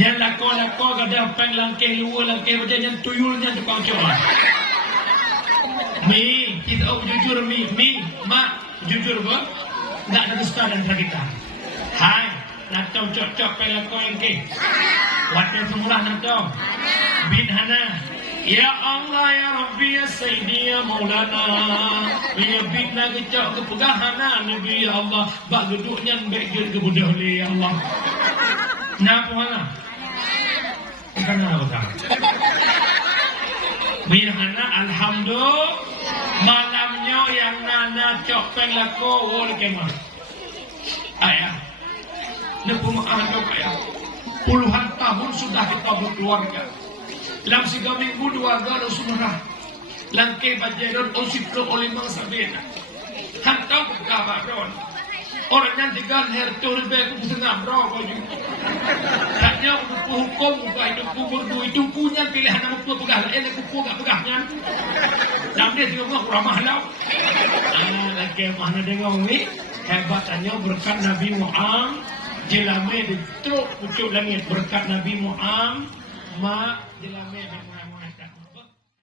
Yang lako-lako gadah peng langkeh luar langkeh macam yang tuyulnya tukang coba. Mi, kita jujur mi, mak jujur ber, tak ada dusta dan kita. Hai, nak tahu cocok peng lako yang ke? Waktu semula nak tahu. Bidhana. Ya Allah ya Rabbi ya Sayyidi ya Maulana. Ya bidna kecok kepegahana Nabi ya Allah. Bak geduknya baik ke budak ya Allah. Napa mana? Kenapa tak? Bihana alhamdulillah malamnya yang nana cok peng lako wol kemah. Ayah, nepemaaf ayah. Puluhan tahun sudah kita berkeluarga. Dalam 3 minggu 2 gala sumerah. Langkeh bajeron osipro oleh mangsabena. Hantau kabar ron. Orang yang tinggal hertur beku setengah berapa juga. Taknya hukum buka itu kubur dua itu punya pilihan nama pun pegah lain aku pun gak pegahnya. Dan dia tengok ramah lau. Lagi mana dengar ni hebatnya berkat Nabi Muhammad jelame di truk pucuk langit berkat Nabi Muhammad mak jelame